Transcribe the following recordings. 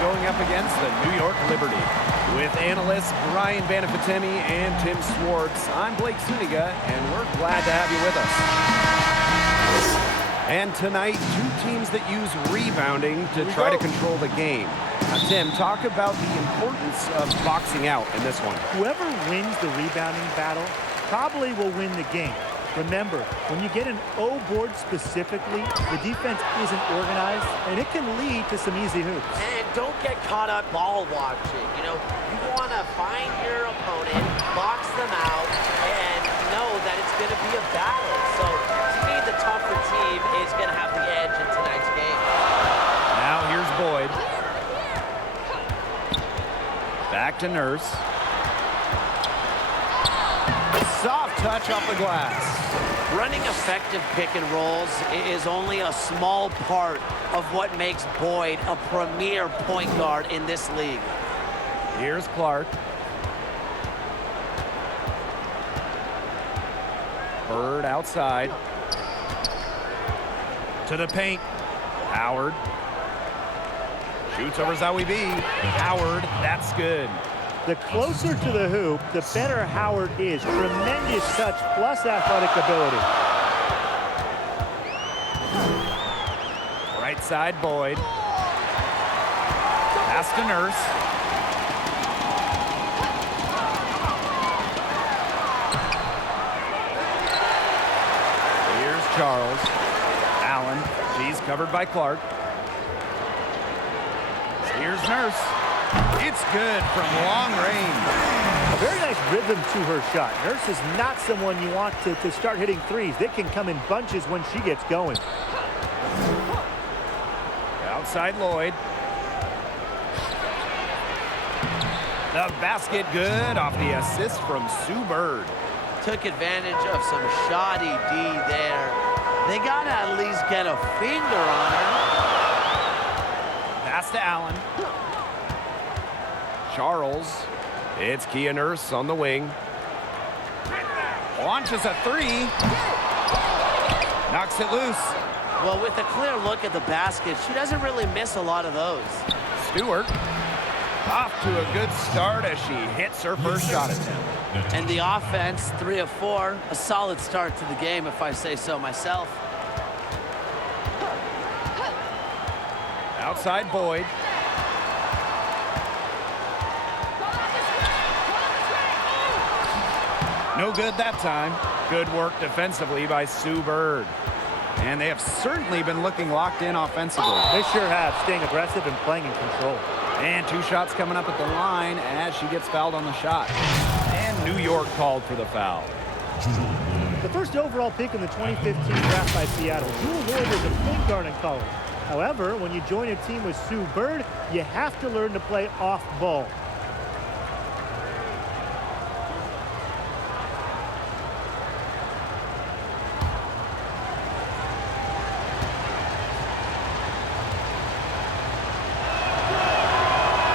going up against the New York Liberty. With analysts Brian Banafitemi and Tim Swartz, I'm Blake Suniga, and we're glad to have you with us. And tonight, two teams that use rebounding to try to control the game. Now, Tim, talk about the importance of boxing out in this one. Whoever wins the rebounding battle probably will win the game. Remember, when you get an O board specifically, the defense isn't organized, and it can lead to some easy hoops. And don't get caught up ball watching. You know, you want to find your opponent, box them out, and know that it's going to be a battle. So, to me, the tougher team is going to have the edge in tonight's game. Now here's Boyd. Back to Nurse. Soft touch off the glass. Running effective pick and rolls is only a small part of what makes Boyd a premier point guard in this league. Here's Clark. Bird outside. To the paint. Howard. Shoots over Zowie B. Howard, that's good. The closer to the hoop, the better Howard is. Tremendous touch plus athletic ability. Right side, Boyd. Pass to Nurse. Here's Charles. Allen. She's covered by Clark. Here's Nurse. It's good from long range. A very nice rhythm to her shot. Nurse is not someone you want to start hitting threes. They can come in bunches when she gets going. Outside Lloyd. The basket good off the assist from Sue Bird. Took advantage of some shoddy D there. They got to at least get a finger on her. Pass to Allen. Charles. It's Kia Nurse on the wing. Launches a three. Knocks it loose. Well, with a clear look at the basket, she doesn't really miss a lot of those. Stewart. Off to a good start as she hits her first shot attempt. And the offense, 3 of 4. A solid start to the game, if I say so myself. Outside Boyd. No good that time. Good work defensively by Sue Bird. And they have certainly been looking locked in offensively. They sure have, staying aggressive and playing in control. And 2 shots coming up at the line as she gets fouled on the shot. And New York called for the foul. The first overall pick in the 2015 draft by Seattle, Jewel Lloyd was a point guard in college. However, when you join a team with Sue Bird, you have to learn to play off ball.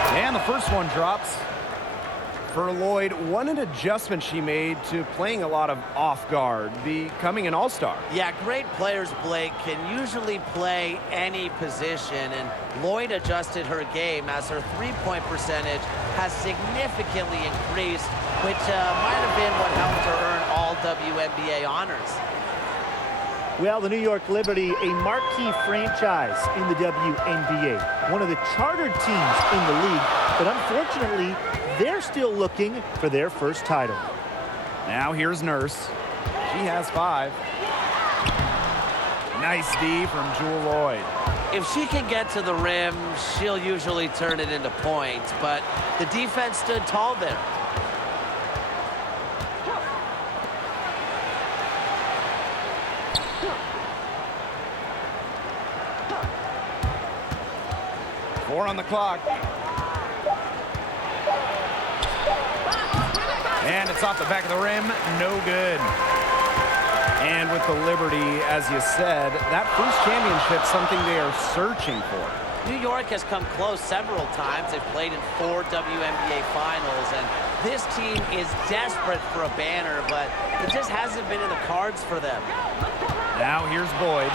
And the first one drops for Lloyd. What an adjustment she made to playing a lot of off guard, becoming an all-star. Yeah, great players, Blake, can usually play any position, and Lloyd adjusted her game as her three-point percentage has significantly increased, which might have been what helped her earn all WNBA honors. Well, the New York Liberty, a marquee franchise in the WNBA, one of the chartered teams in the league, but unfortunately, they're still looking for their first title. Now here's Nurse. She has 5. Nice D from Jewel Lloyd. If she can get to the rim, she'll usually turn it into points, but the defense stood tall there. On the clock. And it's off the back of the rim. No good. And with the Liberty, as you said, that first championship, something they are searching for. New York has come close several times. They've played in 4 WNBA finals, and this team is desperate for a banner, but it just hasn't been in the cards for them. Now here's Boyd.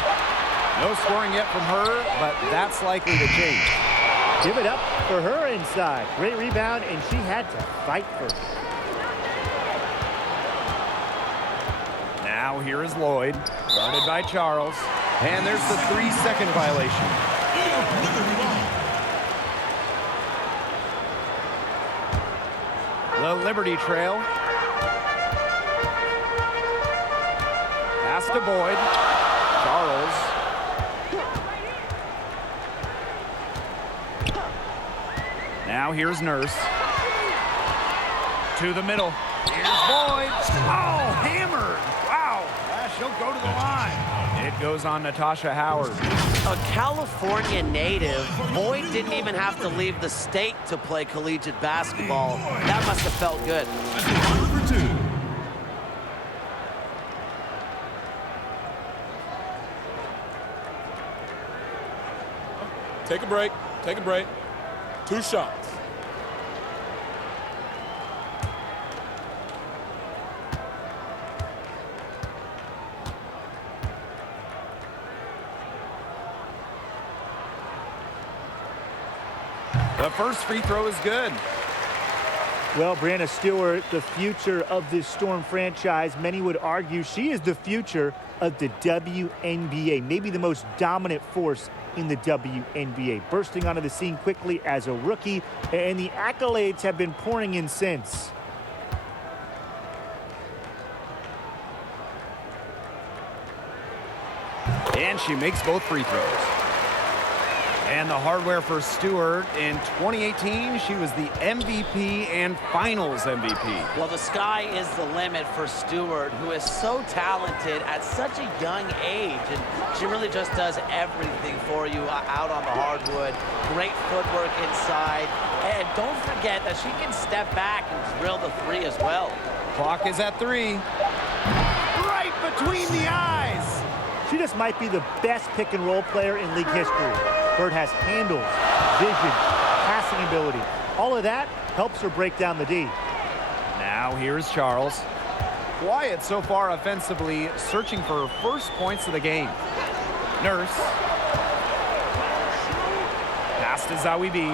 No scoring yet from her, but that's likely to change. Give it up for her inside. Great rebound, and she had to fight for it. Now here is Lloyd, guarded by Charles. And there's the 3-second violation. The Liberty trail. Pass to Boyd. Charles. Now here's Nurse. To the middle. Here's Boyd. Oh, hammered. Wow. She'll go to the line. It goes on Natasha Howard. A California native, Boyd didn't even have to leave the state to play collegiate basketball. That must have felt good. Number 2. Take a break. Take a break. 2 shots. The first free throw is good. Well, Brianna Stewart, the future of this Storm franchise, many would argue she is the future of the WNBA, maybe the most dominant force in the WNBA, bursting onto the scene quickly as a rookie, and the accolades have been pouring in since. And she makes both free throws. And the hardware for Stewart in 2018, she was the MVP and Finals MVP. Well, the sky is the limit for Stewart, who is so talented at such a young age. And she really just does everything for you out on the hardwood. Great footwork inside. And don't forget that she can step back and drill the 3 as well. Clock is at 3. Right between the eyes. She just might be the best pick-and-roll player in league history. Bird has handles, vision, passing ability. All of that helps her break down the D. Now here's Charles. Quiet so far offensively, searching for her first points of the game. Nurse. Pass to Zawibi.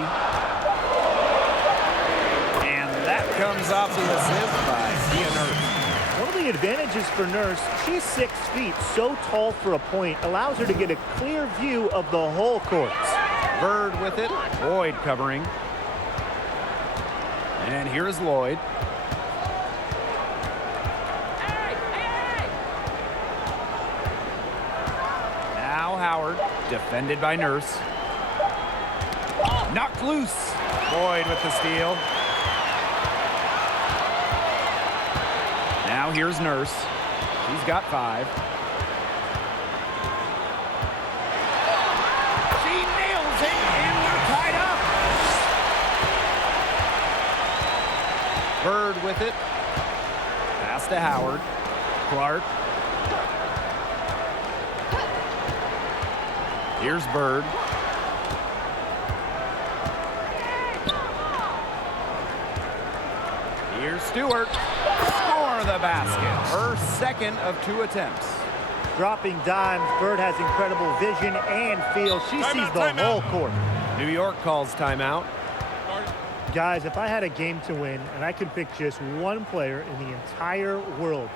And that comes off the assist by Tia Nurse. One of the advantages for Nurse, she's 6 feet, so tall for a point, allows her to get a clear view of the whole court. Bird with it, Lloyd covering. And here's Lloyd. Now Howard, defended by Nurse. Knocked loose. Lloyd with the steal. Now here's Nurse. She's got 5. She nails it, and we're tied up. Bird with it. Pass to Howard. Clark. Here's Bird. Here's Stewart. Score the basket. Her second of 2 attempts. Dropping dimes, Bird has incredible vision and feel. She sees the whole court. New York calls timeout. Guys, if I had a game to win and I could pick just one player in the entire world,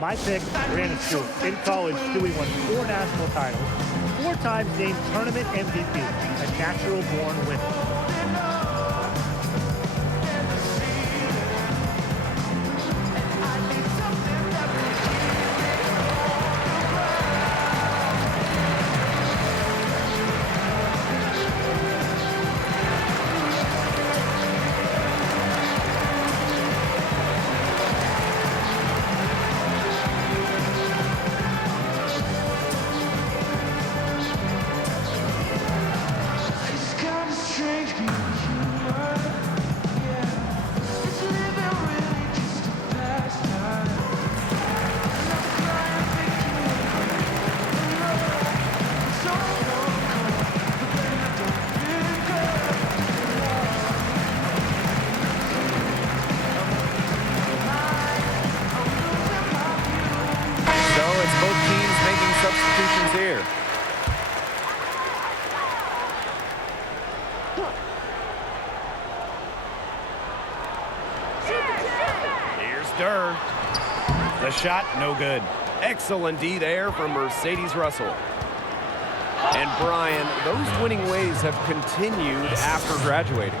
my pick, Brianna Stewart. In college, Stewie won 4 national titles, 4 times named tournament MVP, a natural-born winner. It's kind of strange. Durr. The shot, no good. Excellent D there from Mercedes Russell. And Brian, those winning ways have continued after graduating.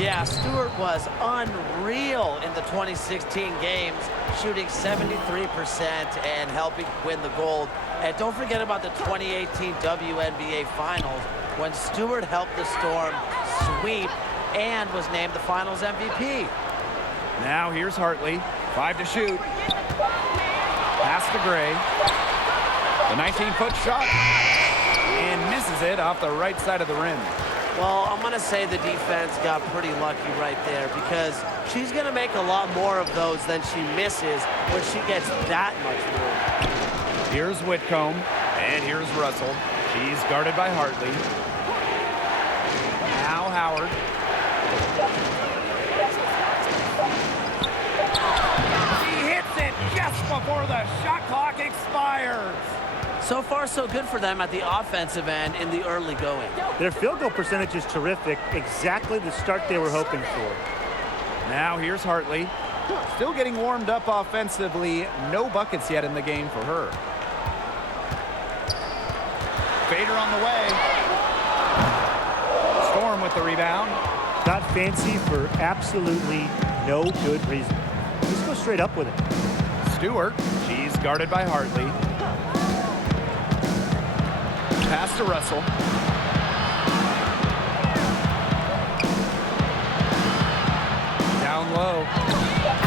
Yeah, Stewart was unreal in the 2016 games, shooting 73% and helping win the gold. And don't forget about the 2018 WNBA Finals when Stewart helped the Storm sweep and was named the Finals MVP. Now here's Hartley. 5 to shoot. Pass to Gray. The 19-foot shot. And misses it off the right side of the rim. Well, I'm going to say the defense got pretty lucky right there because she's going to make a lot more of those than she misses when she gets that much room. Here's Whitcomb. And here's Russell. She's guarded by Hartley. Now Howard. Just before the shot clock expires. So far, so good for them at the offensive end in the early going. Their field goal percentage is terrific. Exactly the start they were hoping for. Now here's Hartley. Still getting warmed up offensively. No buckets yet in the game for her. Fader on the way. Storm with the rebound. Got fancy for absolutely no good reason. Just go straight up with it. Stewart, she's guarded by Hartley. Pass to Russell. Down low.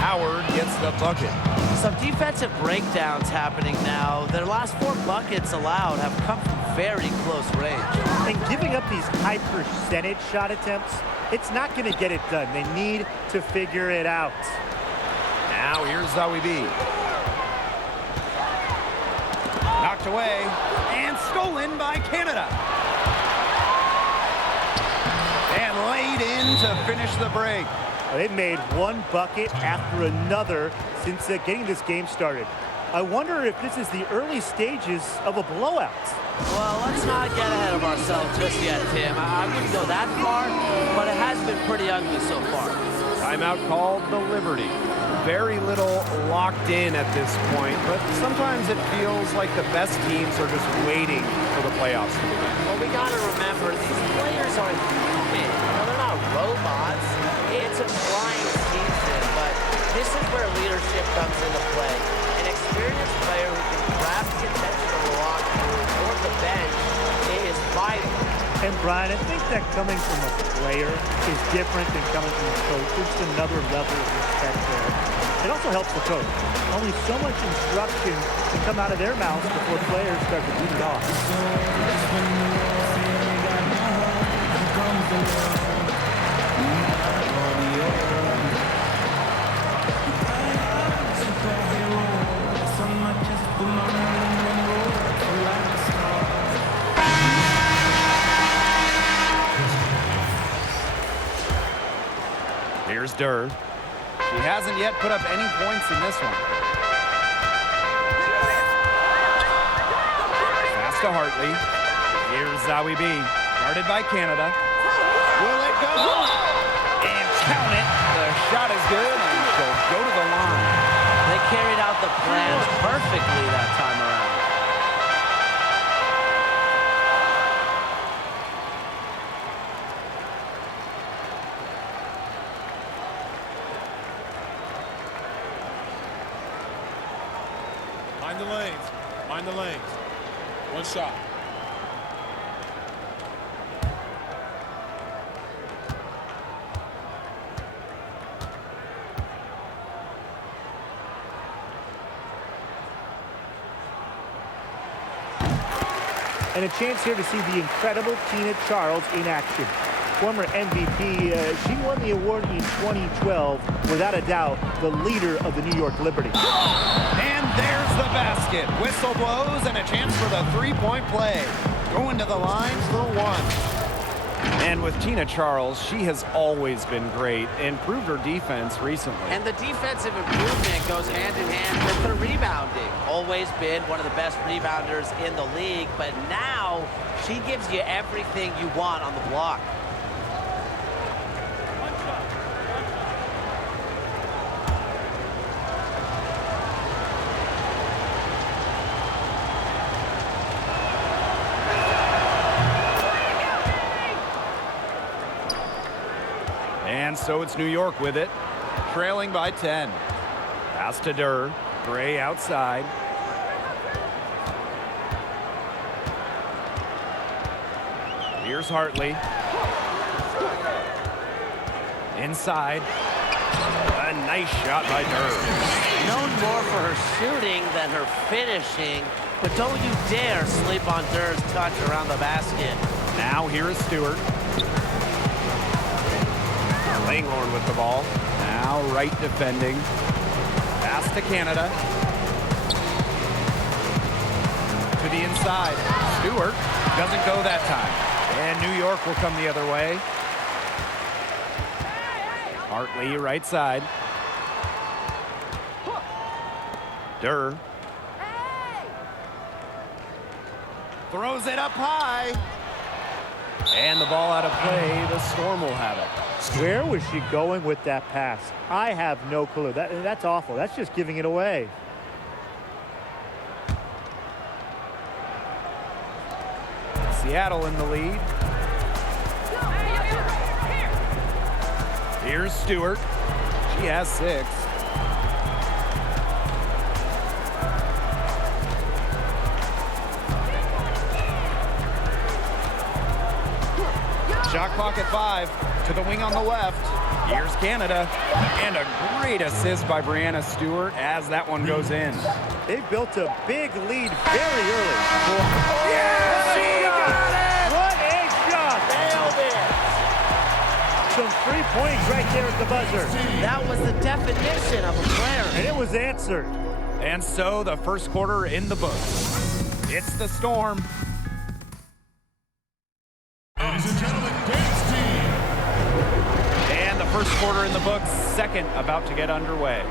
Howard gets the bucket. Some defensive breakdowns happening now. Their last 4 buckets allowed have come from very close range. And giving up these high percentage shot attempts, it's not going to get it done. They need to figure it out. Now here's Zoe B. Knocked away and stolen by Canada. And laid in to finish the break. They've made one bucket after another since getting this game started. I wonder if this is the early stages of a blowout. Well, let's not get ahead of ourselves just yet, Tim. I wouldn't go that far, but it has been pretty ugly so far. Timeout called the Liberty. Very little locked in at this point, but sometimes it feels like the best teams are just waiting for the playoffs to begin. Well, we got to remember, these players are human. They're not robots. It's a flying season, but this is where leadership comes into play. An experienced player who can grab the attention of the locker room or the bench is vital. And Brian, I think that coming from a player is different than coming from a coach. There's another level of respect there. It also helps the coach. Only so much instruction can come out of their mouths before players start to beat it off. Here's Durr. She hasn't yet put up any points in this one. Pass to Hartley. Here's Zoe B. Guarded by Canada. Will it go? And count it. The shot is good, and she'll go to the line. They carried out the plans perfectly that time around. Mind the lanes. Mind the lanes. One shot. And a chance here to see the incredible Tina Charles in action. Former MVP, she won the award in 2012. Without a doubt, the leader of the New York Liberty. And there's the basket. Whistle blows and a chance for the three-point play. Going to the line for one. And with Tina Charles, she has always been great, improved her defense recently. And the defensive improvement goes hand in hand with the rebounding. Always been one of the best rebounders in the league, but now she gives you everything you want on the block. And so it's New York with it, trailing by 10. Pass to Durr. Gray outside. Here's Hartley. Inside. A nice shot by Durr. Known more for her shooting than her finishing, but don't you dare sleep on Durr's touch around the basket. Now here is Stewart. Langhorne with the ball. Now right defending. Pass to Canada. To the inside. Stewart doesn't go that time. And New York will come the other way. Hartley right side. Durr. Throws it up high. And the ball out of play. The Storm will have it. Where was she going with that pass? I have no clue. That's awful. That's just giving it away. Seattle in the lead. Here's Stewart. She has 6. Shot clock at 5. To the wing on the left. Here's Canada. And a great assist by Brianna Stewart as that one goes in. They built a big lead very early. Yeah, she got it! What a shot! Nailed it! Some 3 points right there at the buzzer. That was the definition of a player. And it was answered. And so the first quarter in the books. It's the Storm. Ladies and gentlemen, dance team. And the first quarter in the books, second about to get underway.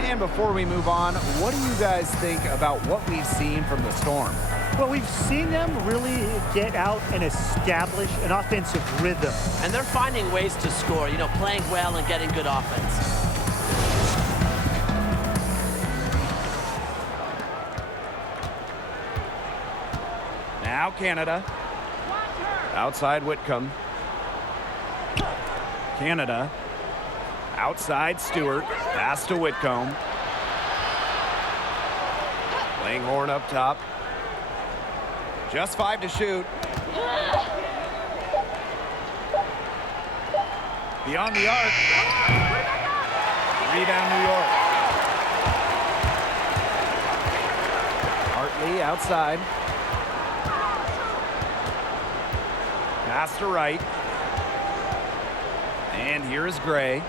And before we move on, what do you guys think about what we've seen from the Storm? Well, we've seen them really get out and establish an offensive rhythm. And they're finding ways to score, you know, playing well and getting good offense. Now Canada. Outside Whitcomb. Canada. Outside Stewart. Pass to Whitcomb. Langhorne up top. Just 5 to shoot. Beyond the arc. Rebound New York. Hartley outside. Pass to right. And here is Gray.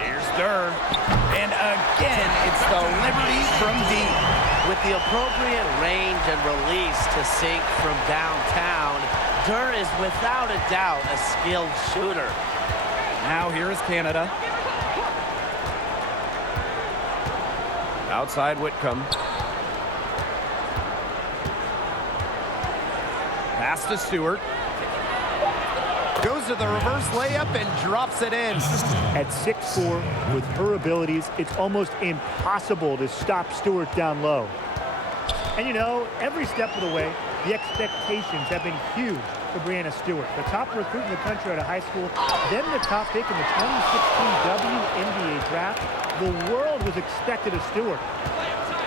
Here's Durr. And again, it's the Liberty from deep. With the appropriate range and release to sink from downtown, Durr is without a doubt a skilled shooter. Now here is Canada. Outside Whitcomb. Pass to Stewart. Goes to the reverse layup and drops it in. At 6'4", with her abilities, it's almost impossible to stop Stewart down low. And you know, every step of the way, the expectations have been huge for Brianna Stewart. The top recruit in the country out of high school, then the top pick in the 2016 WNBA draft. The world was expected of Stewart.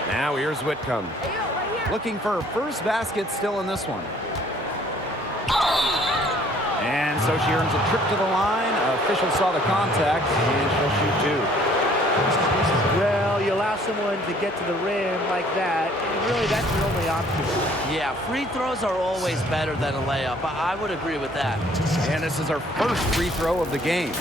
Now here's Whitcomb. Looking for her first basket still in this one. And so she earns a trip to the line. Officials saw the contact, and she'll shoot 2. Well, you allow someone to get to the rim like that, and really that's your only option. Yeah, free throws are always better than a layup. I would agree with that. And this is her first free throw of the game.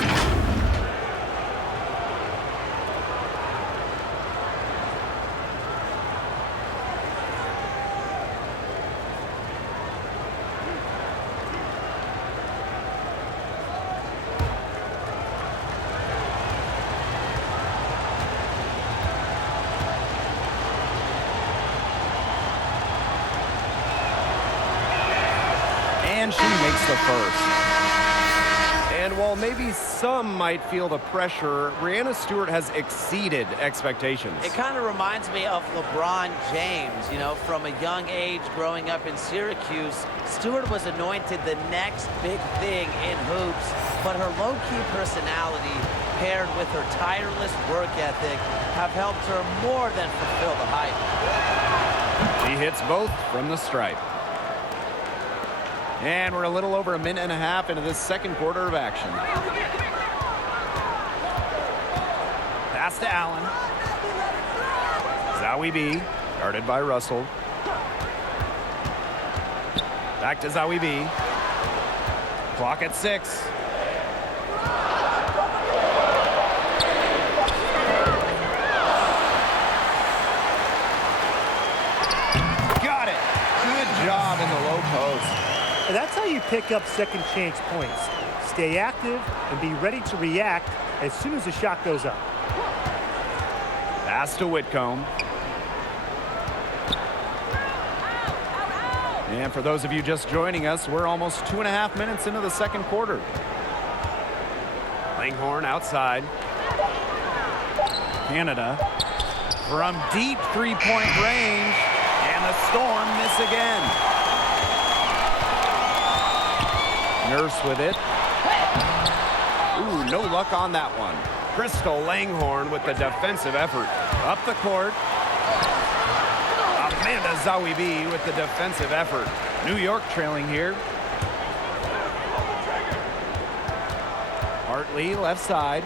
And she makes the first. And while maybe some might feel the pressure, Brianna Stewart has exceeded expectations. It kind of reminds me of LeBron James, you know, from a young age growing up in Syracuse. Stewart was anointed the next big thing in hoops, but her low-key personality paired with her tireless work ethic have helped her more than fulfill the hype. She hits both from the stripe. And we're a little over a minute and a half into this second quarter of action. Pass to Allen. Zawi B, guarded by Russell. Back to Zawi B. Clock at 6. Got it. Good job in the low post. And that's how you pick up second chance points. Stay active and be ready to react as soon as the shot goes up. Pass to Whitcomb. And for those of you just joining us, we're almost 2.5 minutes into the second quarter. Langhorne outside. Canada from deep three-point range. And the Storm miss again. Nurse with it. Ooh, no luck on that one. Crystal Langhorne with the defensive effort. Up the court. Amanda Zawibi with the defensive effort. New York trailing here. Hartley left side.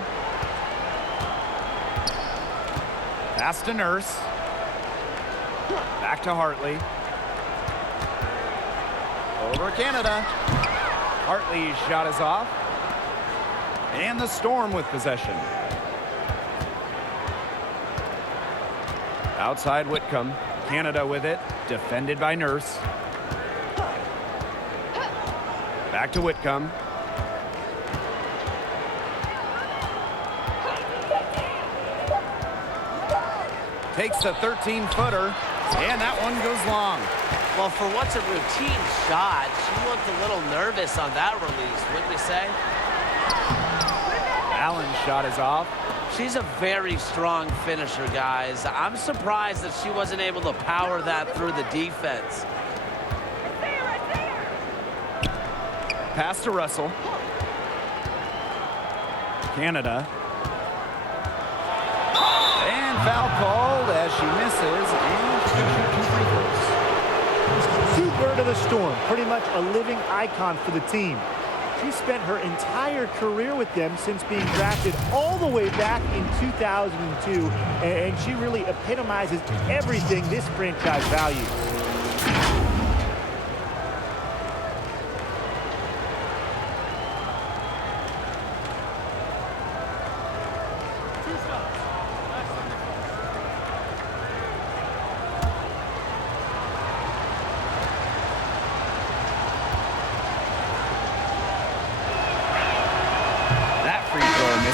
Pass to Nurse. Back to Hartley. Over Canada. Hartley's shot is off. And the Storm with possession. Outside Whitcomb. Canada with it. Defended by Nurse. Back to Whitcomb. Takes the 13-footer. And that one goes long. Well, for what's a routine shot, she looked a little nervous on that release, wouldn't we say? Allen's shot is off. She's a very strong finisher, guys. I'm surprised that she wasn't able to power that through the defense. Pass to Russell. Canada. And foul called as she misses. And she can shoot 2 free throws. Sue of the Storm, pretty much a living icon for the team. She spent her entire career with them since being drafted all the way back in 2002, and she really epitomizes everything this franchise values.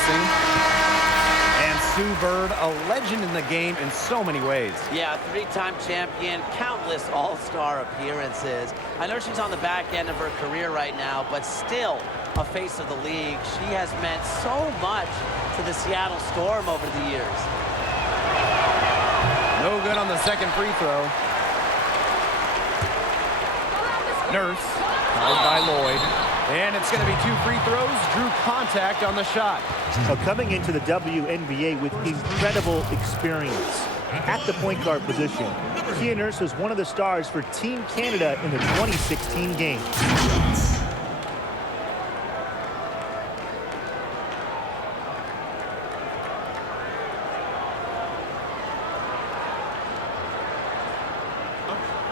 And Sue Bird, a legend in the game in so many ways. Yeah, 3-time champion, countless all-star appearances. I know she's on the back end of her career right now, but still a face of the league. She has meant so much to the Seattle Storm over the years. No good on the second free throw. Nurse, tied by Lloyd. And it's going to be 2 free throws. Drew contact on the shot. Now coming into the WNBA with incredible experience at the point guard position, Kia Nurse was one of the stars for Team Canada in the 2016 game.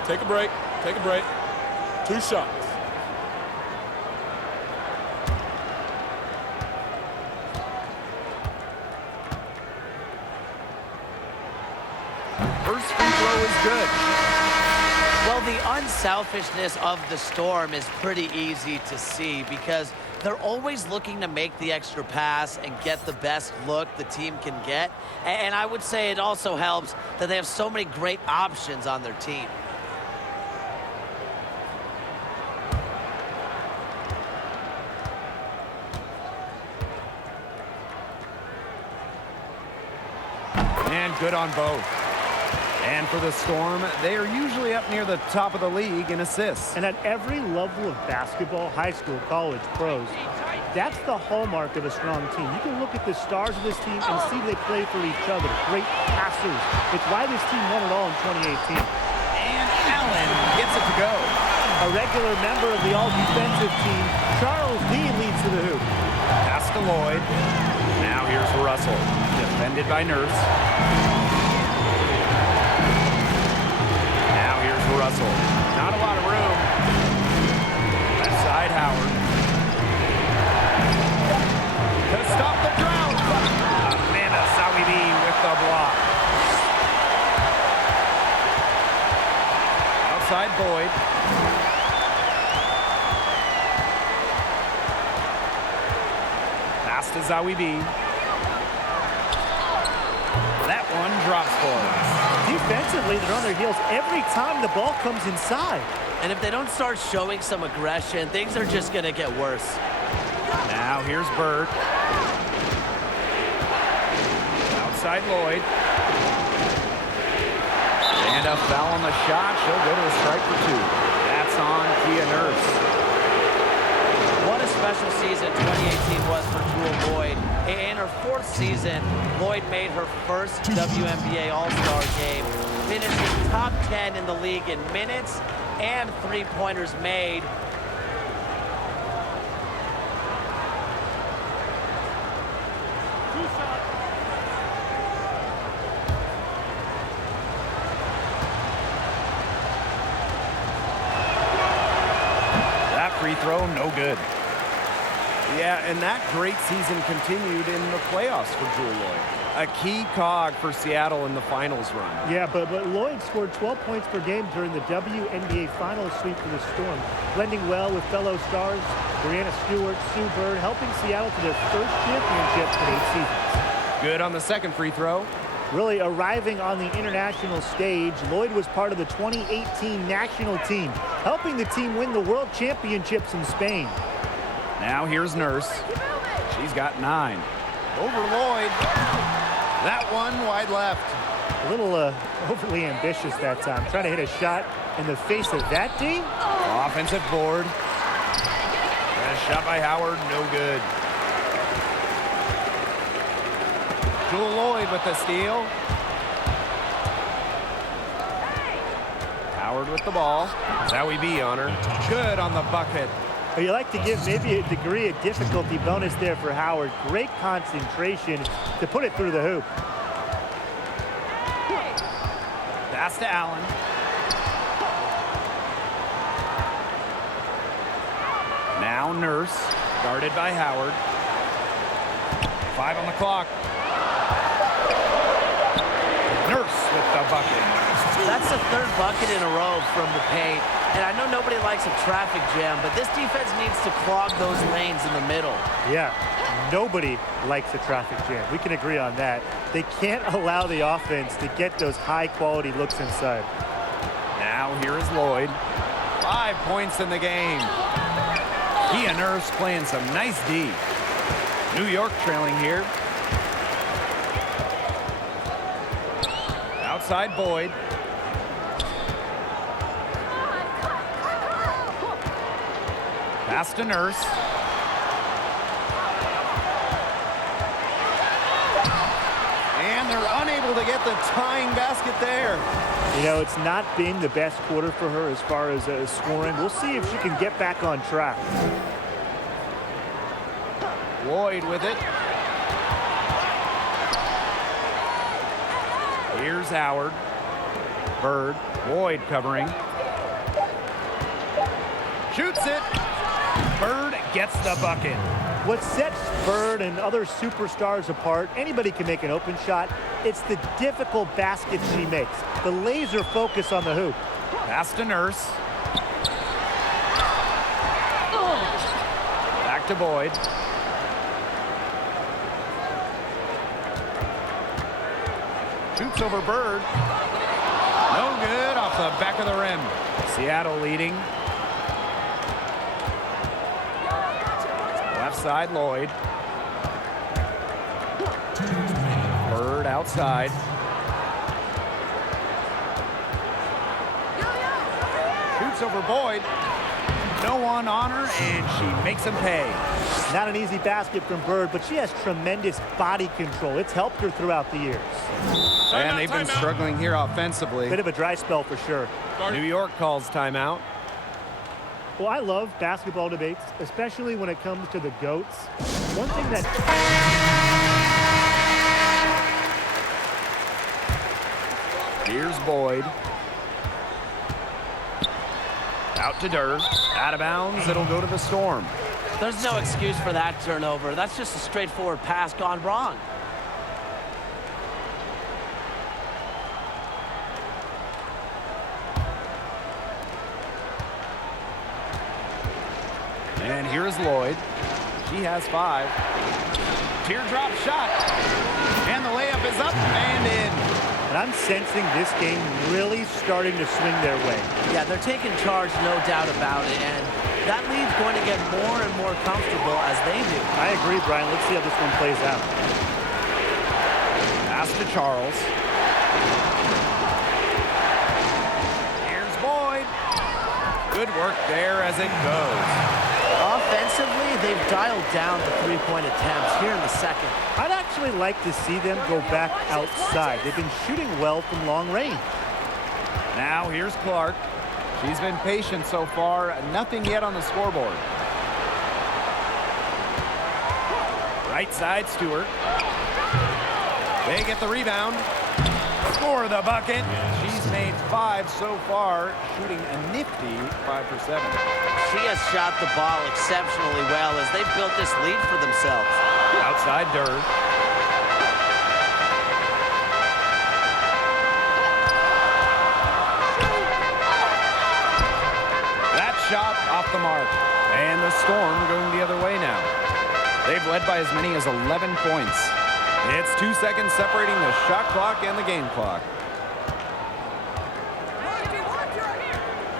Take a break. Take a break. 2 shots. First free throw is good. Well, the unselfishness of the Storm is pretty easy to see because they're always looking to make the extra pass and get the best look the team can get. And I would say it also helps that they have so many great options on their team. And good on both. And for the Storm, they are usually up near the top of the league in assists. And at every level of basketball, high school, college, pros, that's the hallmark of a strong team. You can look at the stars of this team and see they play for each other. Great passers. It's why this team won it all in 2018. And Allen gets it to go. A regular member of the all-defensive team, Charles D. leads to the hoop. Pass to Lloyd. Now here's Russell. Defended by Nurse. Now here's Russell. Not a lot of room. Left side, Howard. To stop the drought. Amanda Sawibi with the block. Outside Boyd. Pass to Zawibi. That one drops for us. Defensively, they're on their heels every time the ball comes inside. And if they don't start showing some aggression, things are just going to get worse. Now here's Bird. Outside Lloyd. And a foul on the shot. She'll go to a strike for two. That's on Kia Nurse. What a special season 2018 was for Jewel Lloyd. In her fourth season, Lloyd made her first WNBA All-Star game, finishing top 10 in the league in minutes and three-pointers made. That free throw, no good. Yeah, and that great season continued in the playoffs for Jewel Lloyd. A key cog for Seattle in the finals run. Yeah, but Lloyd scored 12 points per game during the WNBA Finals sweep for the Storm, blending well with fellow stars Brianna Stewart, Sue Bird, helping Seattle to their first championship in 8 seasons. Good on the second free throw. Really arriving on the international stage, Lloyd was part of the 2018 national team, helping the team win the World Championships in Spain. Now here's Nurse. She's got 9. Over Lloyd. That one wide left. A little overly ambitious that time, trying to hit a shot in the face of that team. Offensive board. And a shot by Howard, no good. Jewel Lloyd with the steal. Howard with the ball. Zawibi on her. Good on the bucket. You like to give maybe a degree of difficulty bonus there for Howard. Great concentration to put it through the hoop. Pass to Allen. Now Nurse, guarded by Howard. 5 on the clock. Nurse with the bucket. That's the third bucket in a row from the paint. And I know nobody likes a traffic jam, but this defense needs to clog those lanes in the middle. Yeah, nobody likes a traffic jam. We can agree on that. They can't allow the offense to get those high-quality looks inside. Now here is Lloyd. 5 points in the game. Kia Nurse playing some nice D. New York trailing here. Outside Boyd. Pass to Nurse. And they're unable to get the tying basket there. You know, it's not been the best quarter for her as far as scoring. We'll see if she can get back on track. Lloyd with it. Here's Howard. Bird. Lloyd covering. Shoots it. Bird gets the bucket. What sets Bird and other superstars apart, anybody can make an open shot. It's the difficult basket she makes. The laser focus on the hoop. Pass to Nurse. Back to Boyd. Shoots over Bird. No good off the back of the rim. Seattle leading. Left side, Lloyd. Bird outside. Starts over Boyd. No one on her, and she makes him pay. Not an easy basket from Bird, but she has tremendous body control. It's helped her throughout the years. And they've been struggling here offensively. Bit of a dry spell for sure. New York calls timeout. Well, I love basketball debates, especially when it comes to the GOATs. One thing that... Here's Boyd. Out to Durr. Out of bounds. It'll go to the Storm. There's no excuse for that turnover. That's just a straightforward pass gone wrong. And here's Lloyd. She has 5. Teardrop shot. And the layup is up and in. And I'm sensing this game really starting to swing their way. Yeah, they're taking charge, no doubt about it. And that lead's going to get more and more comfortable as they do. I agree, Brian. Let's see how this one plays out. Pass to Charles. Here's Boyd. Good work there as it goes. Offensively, they've dialed down the three-point attempts here in the second. I'd actually like to see them go back outside. They've been shooting well from long range. Now here's Clark. She's been patient so far. Nothing yet on the scoreboard. Right side, Stewart. They get the rebound. Score the bucket. She's made 5 so far, shooting a nifty 5 for 7. She has shot the ball exceptionally well as they built this lead for themselves. Outside Durr. That shot off the mark. And the Storm going the other way now. They've led by as many as 11 points. It's 2 seconds separating the shot clock and the game clock.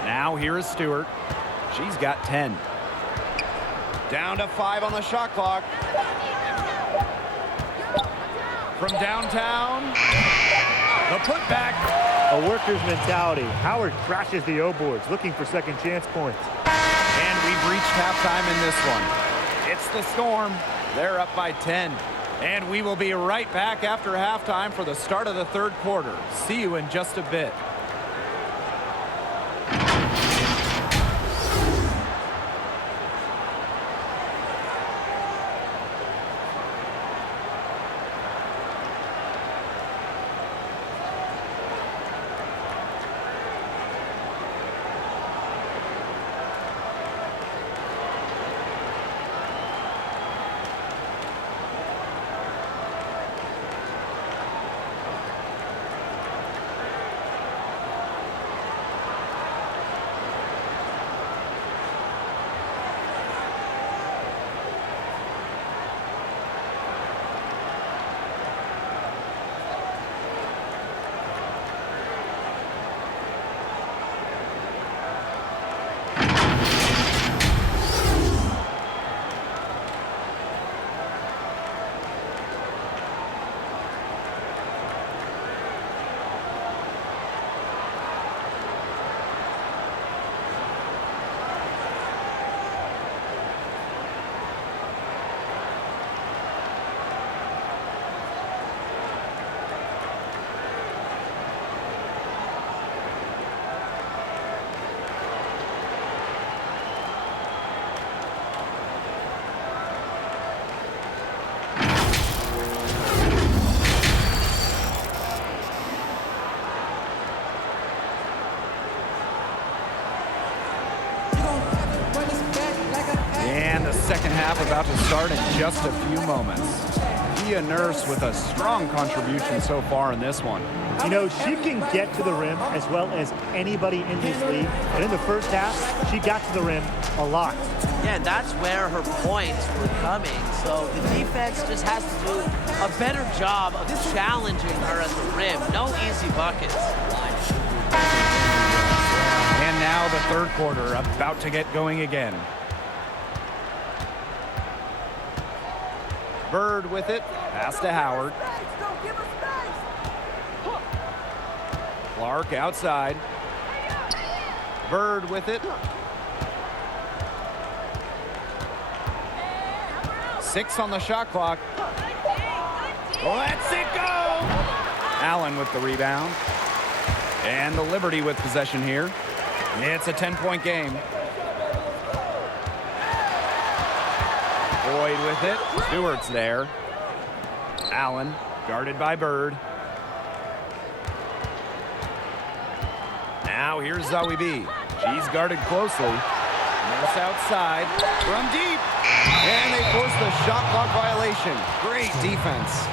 Now here is Stewart. She's got 10. Down to 5 on the shot clock. From downtown, the putback. A worker's mentality. Howard crashes the O-boards, looking for second chance points. And we've reached halftime in this one. It's the Storm. They're up by 10. And we will be right back after halftime for the start of the third quarter. See you in just a bit. Second half about to start in just a few moments. Tia Nurse with a strong contribution so far in this one. You know, she can get to the rim as well as anybody in this league. But in the first half, she got to the rim a lot. Yeah, and that's where her points were coming. So the defense just has to do a better job of challenging her at the rim. No easy buckets. And now the third quarter about to get going again. Bird with it. Pass to Howard. Clark outside. Bird with it. 6 on the shot clock. Let's it go! Allen with the rebound. And the Liberty with possession here. It's a 10-point game. Boyd with it. Stewart's there. Allen guarded by Bird. Now here's Zoe B. She's guarded closely. Nurse outside from deep. And they force the shot clock violation. Great defense.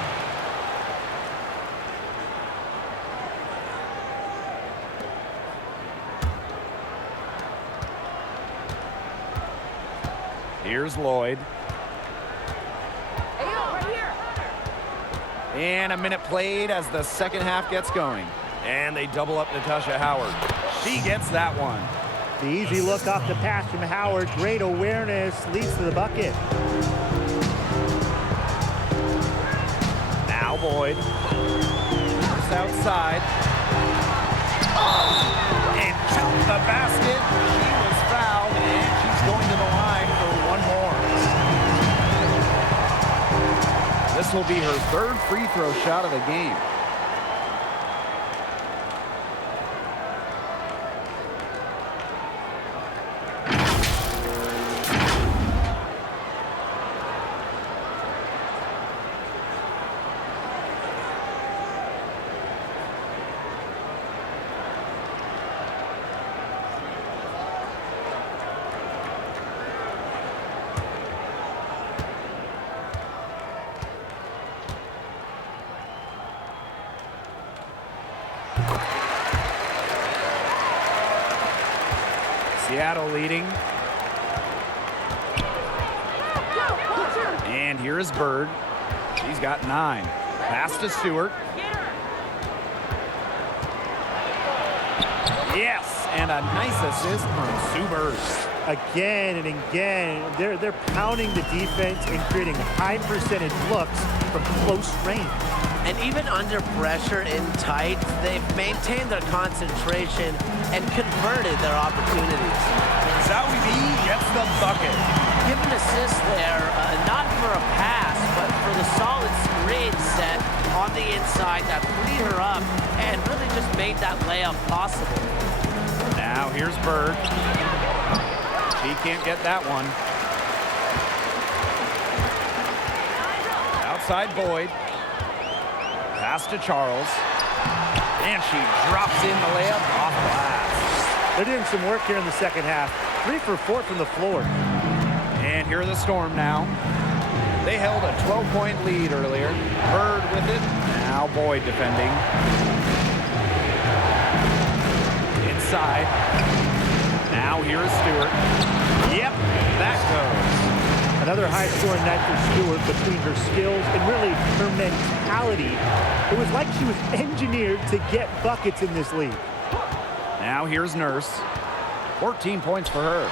Here's Lloyd. And a minute played as the second half gets going. And they double up Natasha Howard. She gets that one. The easy look off the pass from Howard. Great awareness, leads to the bucket. Now Boyd. First outside. And chopped the basket. She was fouled, and she's going to the line for one more. This will be her third free throw shot of the game. Seattle leading. And here is Bird. She's got 9. Pass to Stewart. Yes, and a nice assist from Sue Bird. Again and again, they're pounding the defense and creating high percentage looks from close range. And even under pressure in tight, they've maintained their concentration and converted their opportunities. Zoe B gets the bucket. Give an assist there, not for a pass, but for the solid screen set on the inside that freed her up and really just made that layup possible. Now here's Bird. She can't get that one. Outside Boyd. Pass to Charles. And she drops in the layup off glass. They're doing some work here in the second half. 3 for 4 from the floor. And here are the Storm now. They held a 12-point lead earlier. Bird with it. Now Boyd defending. Inside. Now here is Stewart. Yep, that goes. Another high-scoring night for Stewart between her skills and really her mentality. It was like she was engineered to get buckets in this league. Now here's Nurse. 14 points for her.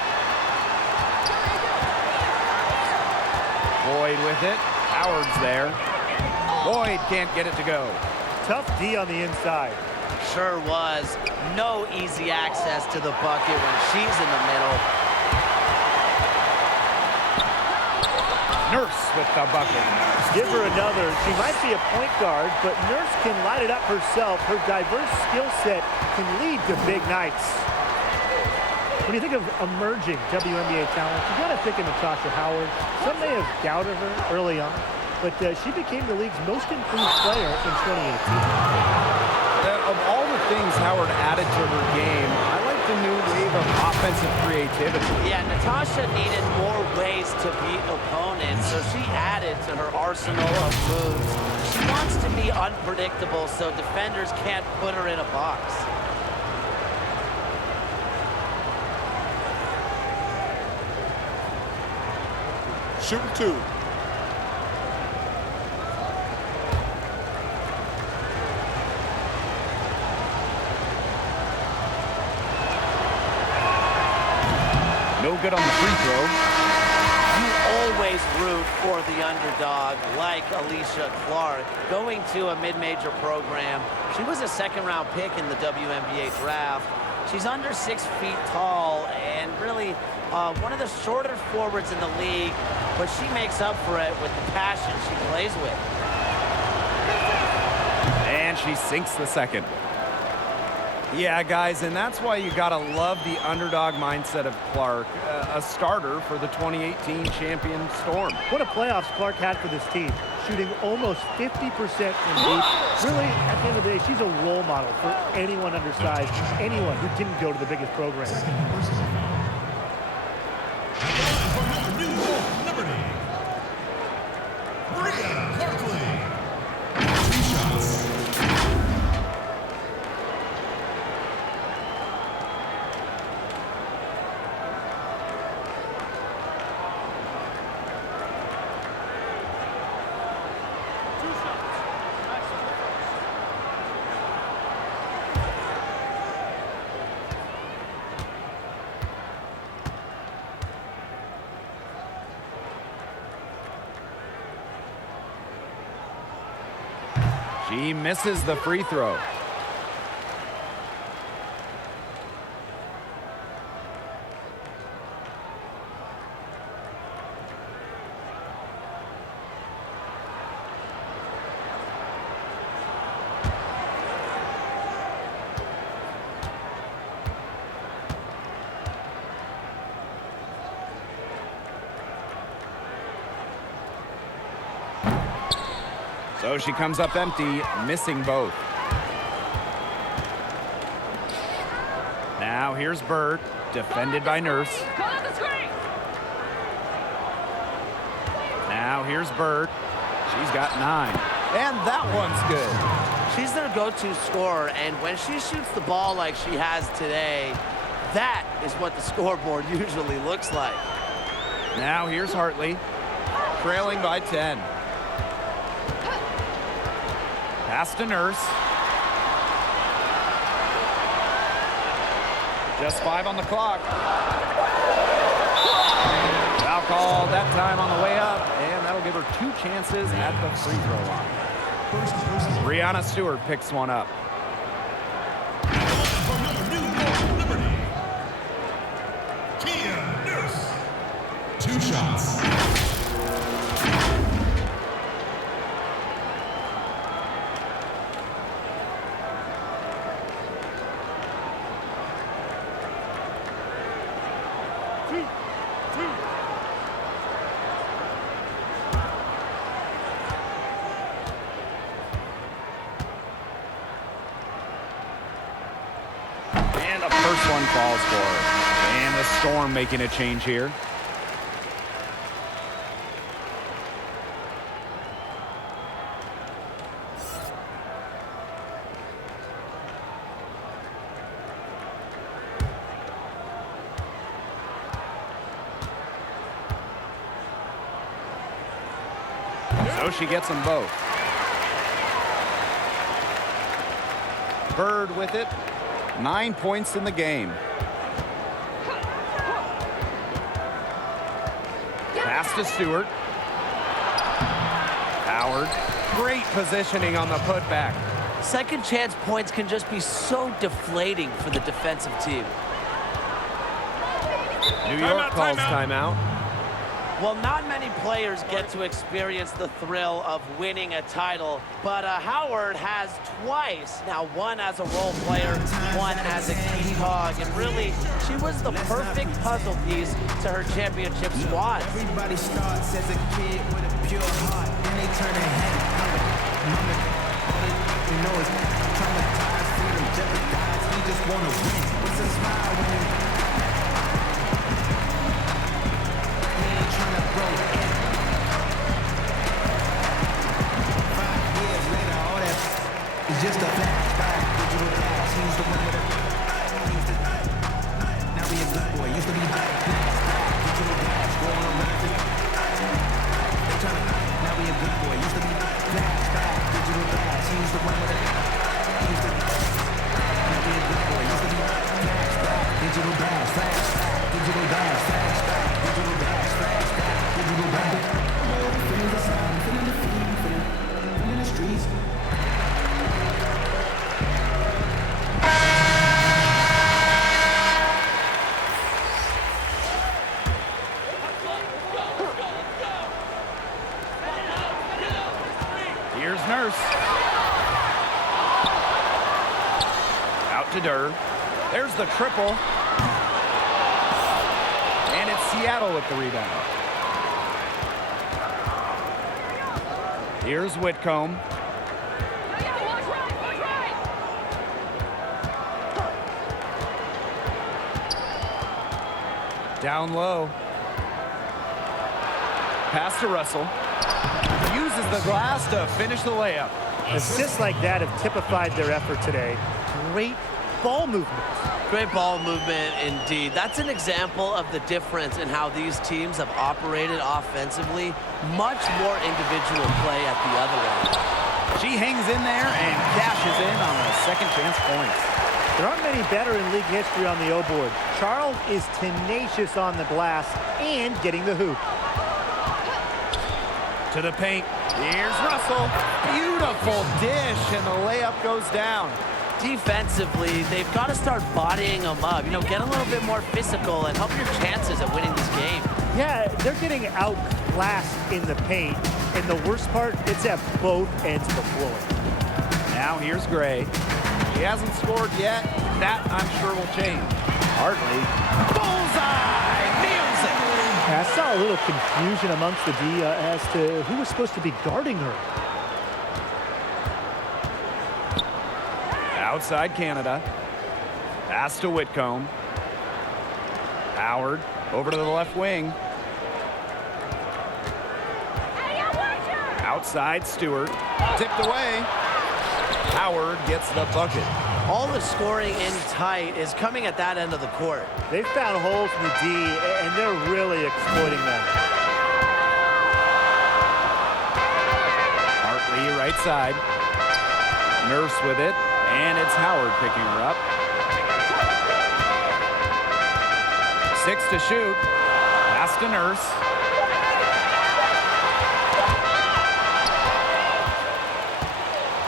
Boyd with it. Howard's there. Boyd can't get it to go. Tough D on the inside. Sure was. No easy access to the bucket when she's in the middle. Nurse with the bucket. Give her another. She might be a point guard, but Nurse can light it up herself. Her diverse skill set can lead to big nights. When you think of emerging WNBA talent, you got to think of Natasha Howard. Some may have doubted her early on, but she became the league's most improved player in 2018. Of all the things Howard added to her game, I like the new wave of offensive creativity. Yeah, Natasha needed more ways to beat opponents, so she added to her arsenal of moves. She wants to be unpredictable so defenders can't put her in a box. Shooting 2. No good on the free throw. You always root for the underdog, like Alicia Clark. Going to a mid-major program, she was a second-round pick in the WNBA draft. She's under 6 feet tall and really one of the shorter forwards in the league, but she makes up for it with the passion she plays with. And she sinks the second. Yeah, guys, and that's why you gotta love the underdog mindset of Clark, a starter for the 2018 champion Storm. What a playoffs Clark had for this team, shooting almost 50% from deep. Really, at the end of the day, she's a role model for anyone undersized, anyone who didn't go to the biggest program. For New York Liberty, Brianna Stewart. 2 shots. She misses the free throw. So she comes up empty, missing both. Now here's Bird, defended by Nurse. Now here's Bird. She's got 9. And that one's good. She's their go-to scorer, and when she shoots the ball like she has today, that is what the scoreboard usually looks like. Now here's Hartley, trailing by 10. Pass to Nurse. Just 5 on the clock. Foul call that time on the way up, and that'll give her 2 chances at the free throw line. Brianna Stewart picks one up. For New York Liberty, Nurse. 2 shots. And the first one falls for her. And the Storm making a change here. So she gets them both. Bird with it. 9 points in the game. Pass to Stewart. Howard. Great positioning on the putback. Second chance points can just be so deflating for the defensive team. New York calls timeout. Well, not many players get to experience the thrill of winning a title, but Howard has twice. Now, one as a role player, one as a key cog, and really, she was the perfect puzzle piece to her championship squad. Everybody starts as a kid with a pure heart, and they turn their head. You know it's traumatized, freedom jeopardized. We just want to win. What's a smile when you ain't trying to grow in? 5 years later, all that is just a flashback. Digital dash, he's the one with it. Now we a good boy, used to be digital dash, going around it. They trying to, now we a good boy, used to be flashback. Digital dash, he's the one with it. Used to, now we a good boy, used to be flashback. Digital dash, flashback. Digital dash, flashback. Digital dash, flashback. Digital dash. Feeling the sound, feeling the feeling, feeling the streets. Here's Nurse. Out to Durr. There's the triple. And it's Seattle with the rebound. Here's Whitcomb. Down low. Pass to Russell. Uses the glass to finish the layup. Assists like that have typified their effort today. Great ball movement. Great ball movement indeed. That's an example of the difference in how these teams have operated offensively. Much more individual play at the other end. She hangs in there and cashes in on the second chance points. There aren't many better in league history on the O board. Charles is tenacious on the glass and getting the hoop. To the paint. Here's Russell. Beautiful dish, and the layup goes down. Defensively, they've got to start bodying them up. You know, get a little bit more physical and help your chances at winning this game. Yeah, they're getting outclassed in the paint. And the worst part, it's at both ends of the floor. Now here's Gray. He hasn't scored yet. That, I'm sure, will change. Hartley. Bullseye! Nails it! I saw a little confusion amongst the D as to who was supposed to be guarding her. Outside Canada. Pass to Whitcomb. Howard over to the left wing. Outside Stewart. Tipped away. Howard gets the bucket. All the scoring in tight is coming at that end of the court. They've found holes in the D, and they're really exploiting them. Hartley right side. Nurse with it, and it's Howard picking her up. 6 to shoot. Pass to Nurse.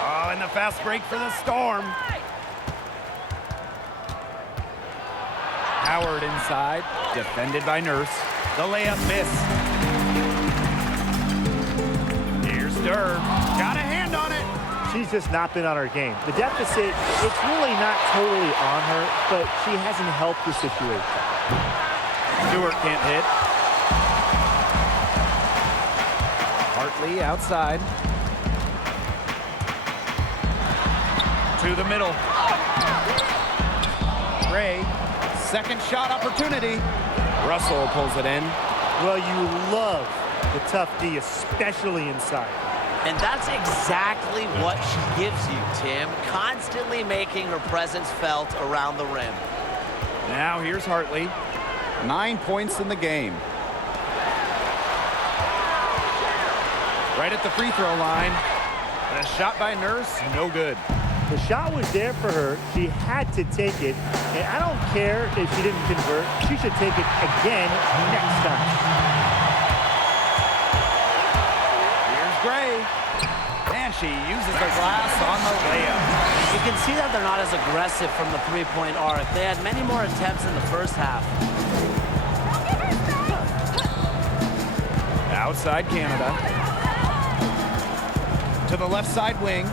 Oh, and the fast break for the Storm. Howard inside, defended by Nurse. The layup missed. Here's Durr. Got a hand on it. She's just not been on her game. The deficit, it's really not totally on her, but she hasn't helped the situation. Stewart can't hit. Hartley outside. To the middle. Gray. Second shot opportunity. Russell pulls it in. Well, you love the tough D, especially inside. And that's exactly what she gives you, Tim. Constantly making her presence felt around the rim. Now here's Hartley. 9 points in the game. Right at the free throw line. And a shot by Nurse, no good. The shot was there for her. She had to take it. And I don't care if she didn't convert. She should take it again next time. Here's Gray. And she uses the glass on the layup. You can see that they're not as aggressive from the three-point arc. They had many more attempts in the first half. Outside Canada. To the left side wing.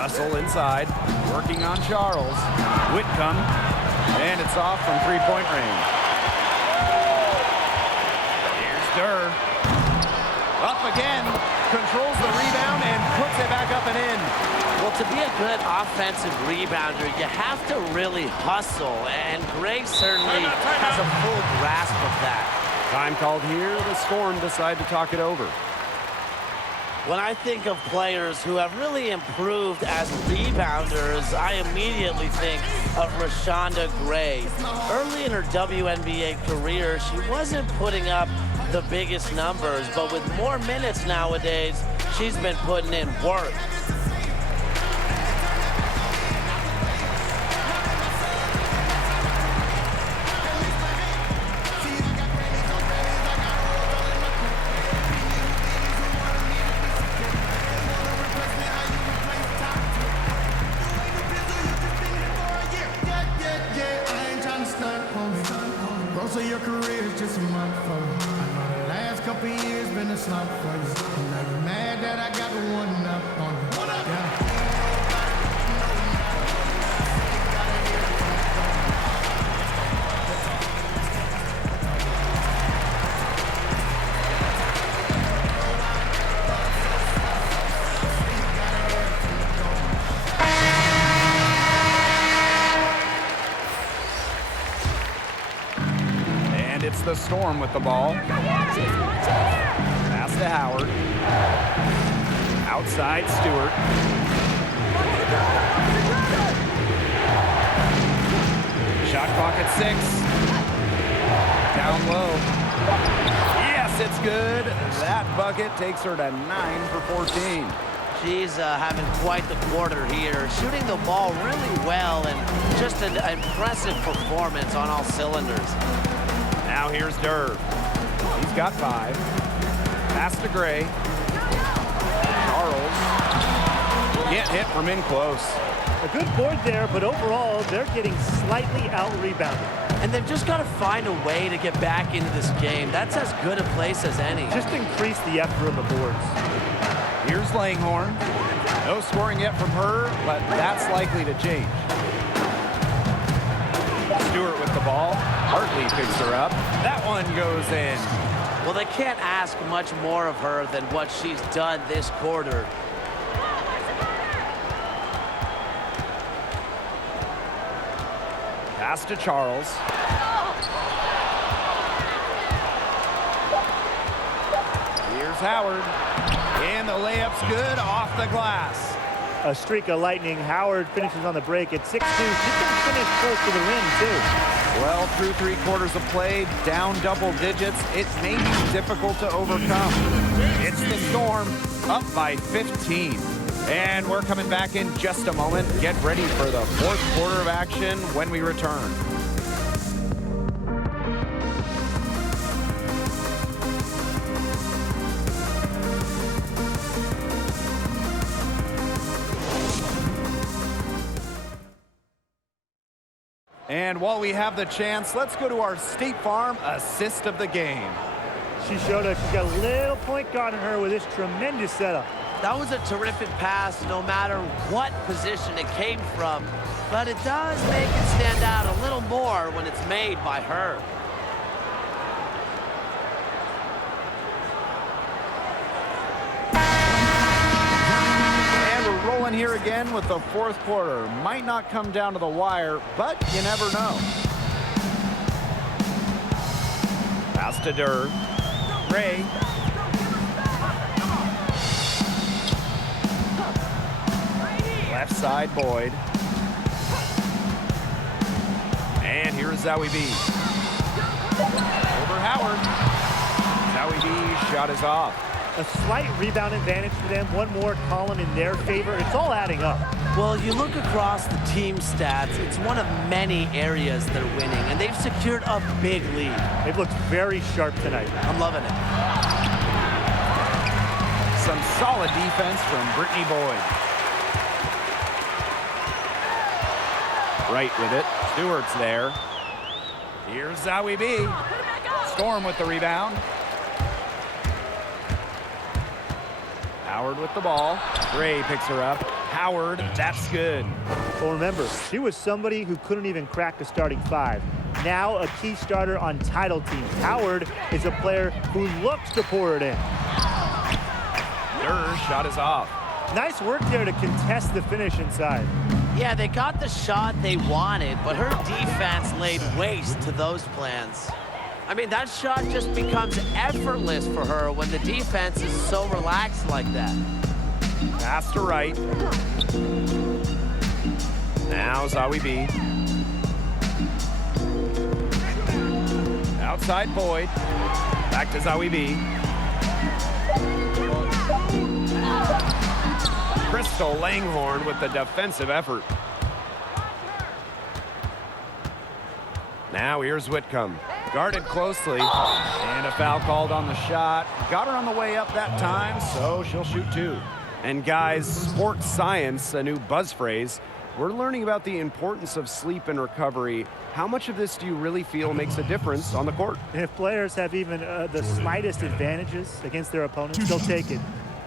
Russell inside, working on Charles. Whitcomb, and it's off from three-point range. Here's Durr. Up again, controls the rebound and puts it back up and in. Well, to be a good offensive rebounder, you have to really hustle, and Gray certainly has a full grasp of that. Time called here. The Storm decide to talk it over. When I think of players who have really improved as rebounders, I immediately think of Rashonda Gray. Early in her WNBA career, she wasn't putting up the biggest numbers, but with more minutes nowadays, she's been putting in work. Most of your career is just a month for. I know the last couple years been a slump for you. Now you mad that I got the one up on you. Yeah. It's the Storm with the ball. Pass to Howard. Outside Stewart. Shot clock at 6. Down low. Yes, it's good. That bucket takes her to 9 for 14. She's having quite the quarter here, shooting the ball really well and just an impressive performance on all cylinders. Now here's Durr. He's got 5. Pass to Gray. Charles. Can't hit from in close. A good board there, but overall, they're getting slightly out-rebounded. And they've just got to find a way to get back into this game. That's as good a place as any. Just increase the effort on the boards. Here's Langhorn. No scoring yet from her, but that's likely to change. Stewart with the ball. Hartley picks her up. That one goes in. Well, they can't ask much more of her than what she's done this quarter. Pass to Charles. Here's Howard. And the layup's good off the glass. A streak of lightning. Howard finishes on the break at 6-2. She can finish close to the rim, too. Well, through 3 quarters of play, down double digits, it may be difficult to overcome. It's the Storm, up by 15. And we're coming back in just a moment. Get ready for the 4th quarter of action when we return. And while we have the chance, let's go to our State Farm assist of the game. She showed us she's got a little point guard on her with this tremendous setup. That was a terrific pass, no matter what position it came from. But it does make it stand out a little more when it's made by her. Rolling here again with the 4th quarter. Might not come down to the wire, but you never know. Pass to Durr. Ray. Left side, Boyd. And here's Zowie B. Over Howard. Zowie B shot is off. A slight rebound advantage for them. One more column in their favor. It's all adding up. Well, you look across the team stats, it's one of many areas they're winning, and they've secured a big lead. They've looked very sharp tonight. I'm loving it. Some solid defense from Brittany Boyd. Right with it. Stewart's there. Here's Zowie B. Storm with the rebound. Howard with the ball. Gray picks her up. Howard, that's good. Well, remember, she was somebody who couldn't even crack the starting 5. Now a key starter on title teams. Howard is a player who looks to pour it in. Durr shot is off. Nice work there to contest the finish inside. Yeah, they got the shot they wanted, but her defense laid waste to those plans. I mean, that shot just becomes effortless for her when the defense is so relaxed like that. Pass to right. Now Zowie B. Outside Boyd. Back to Zowie B. Crystal Langhorn with the defensive effort. Now here's Whitcomb. Guarded closely, and a foul called on the shot. Got her on the way up that time, so she'll shoot 2. And guys, sports science, a new buzz phrase, We're learning about the importance of sleep and recovery. How much of this do you really feel makes a difference on the court? If players have even the slightest advantages against their opponents, they'll take it.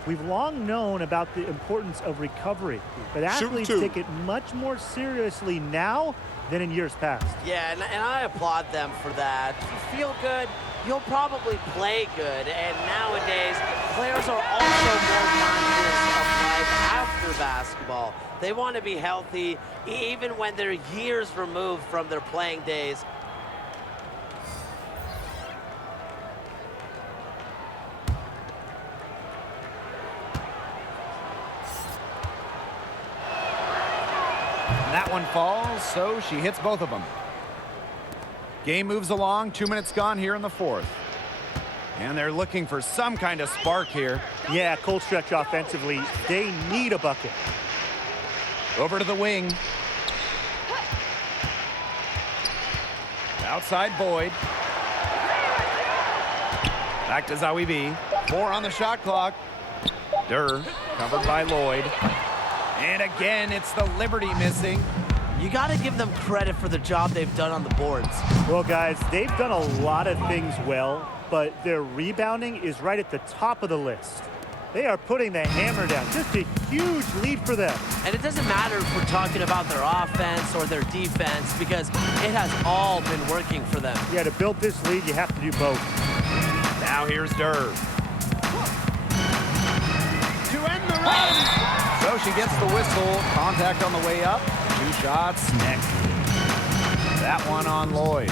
We've long known about the importance of recovery, but athletes take it much more seriously now than in years past. Yeah, and I applaud them for that. If you feel good, you'll probably play good. And nowadays, players are also more conscious of life after basketball. They want to be healthy even when they're years removed from their playing days. That one falls, so she hits both of them. Game moves along, 2 minutes gone here in the fourth. And they're looking for some kind of spark here. Yeah, cold stretch offensively. They need a bucket. Over to the wing. Outside Boyd. Back to Zawi B. 4 on the shot clock. Durr, covered by Lloyd. And again, it's the Liberty missing. You got to give them credit for the job they've done on the boards. Well, guys, they've done a lot of things well, but their rebounding is right at the top of the list. They are putting the hammer down. Just a huge lead for them. And it doesn't matter if we're talking about their offense or their defense, because it has all been working for them. Yeah, to build this lead, you have to do both. Now here's Durr. To end the run. So she gets the whistle. Contact on the way up. 2 shots next. That one on Lloyd.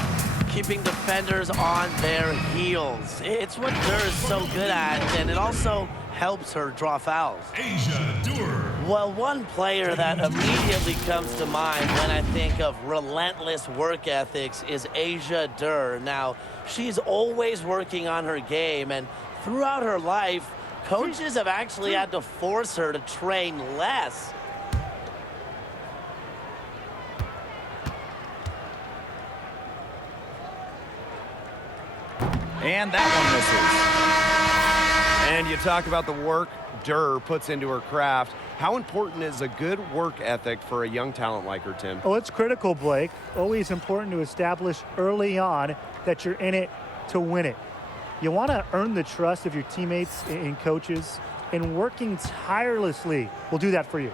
Keeping defenders on their heels. It's what Durr is so good at, and it also helps her draw fouls. Asia Durr. Well, one player that immediately comes to mind when I think of relentless work ethics is Asia Durr. Now, she's always working on her game, and throughout her life, coaches have actually had to force her to train less. And that one misses. And you talk about the work Durr puts into her craft. How important is a good work ethic for a young talent like her, Tim? Oh, it's critical, Blake. Always important to establish early on that you're in it to win it. You want to earn the trust of your teammates and coaches, and working tirelessly will do that for you.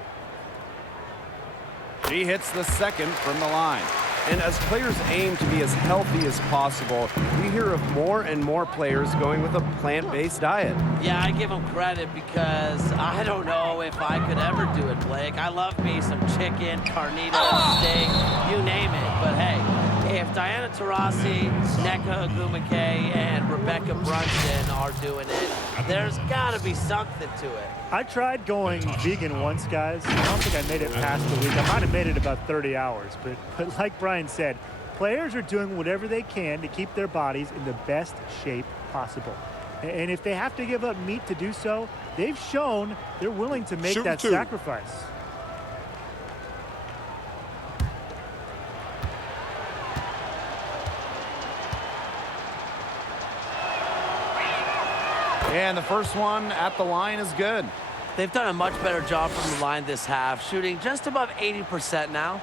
She hits the second from the line. And as players aim to be as healthy as possible, we hear of more and more players going with a plant-based diet. Yeah, I give them credit because I don't know if I could ever do it, Blake. I love me some chicken, carnitas, steak, you name it. But hey, if Diana Taurasi, Nneka Ogwumike, and Rebecca Brunson are doing it, there's got to be something to it. I tried going vegan once, guys. I don't think I made it past the week. I might have made it about 30 hours. But like Brian said, players are doing whatever they can to keep their bodies in the best shape possible. And if they have to give up meat to do so, they've shown they're willing to make that sacrifice. And the first one at the line is good. They've done a much better job from the line this half, shooting just above 80% now.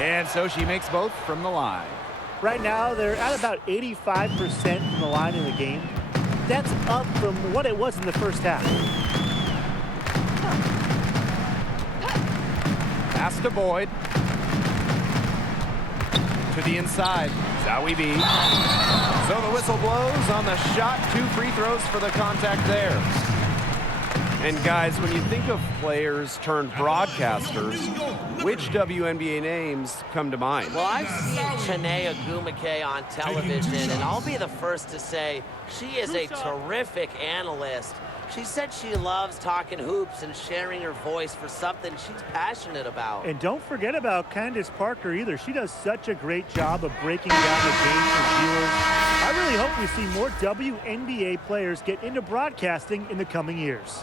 And so she makes both from the line. Right now, they're at about 85% from the line in the game. That's up from what it was in the first half. Pass to Boyd. To the inside. Zawi B. So the whistle blows on the shot. 2 free throws for the contact there. And guys, when you think of players turned broadcasters, which WNBA names come to mind? Well, I've seen Chiney Ogwumike on television, and I'll be the first to say she is a terrific analyst. She said she loves talking hoops and sharing her voice for something she's passionate about. And don't forget about Candace Parker either. She does such a great job of breaking down the game for viewers. I really hope we see more WNBA players get into broadcasting in the coming years.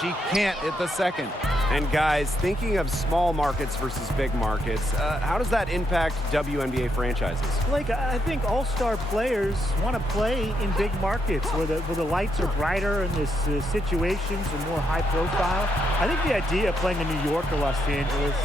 she can't hit the second. And guys, thinking of small markets versus big markets, how does that impact WNBA franchises? Blake, I think all-star players want to play in big markets where the lights are brighter and the situations are more high profile. I think the idea of playing in New York or Los Angeles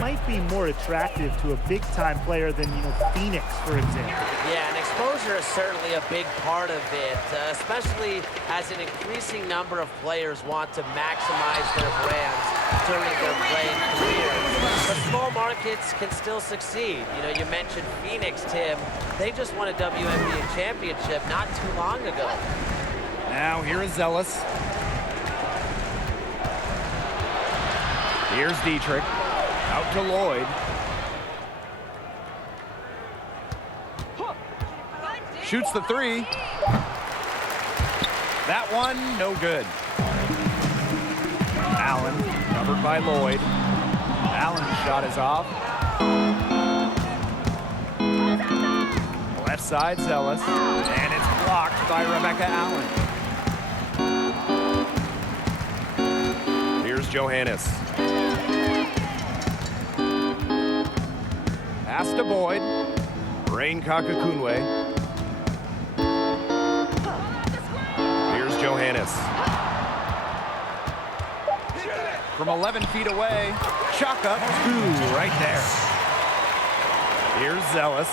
might be more attractive to a big-time player than, Phoenix, for example. Yeah, and exposure is certainly a big part of it, especially as an increasing number of players want to maximize their brands during their playing careers. But small markets can still succeed. You mentioned Phoenix, Tim. They just won a WNBA championship not too long ago. Now here is Zealous. Here's Dietrich. Out to Lloyd. Shoots the three. That one, no good. Allen, covered by Lloyd. Allen's shot is off. Left side, Zealous. And it's blocked by Rebecca Allen. Here's Johannes. Pass to Boyd. Rain Kakakunwe. Here's Johannes. From 11 feet away, chalk up, two right there. Here's Zealous.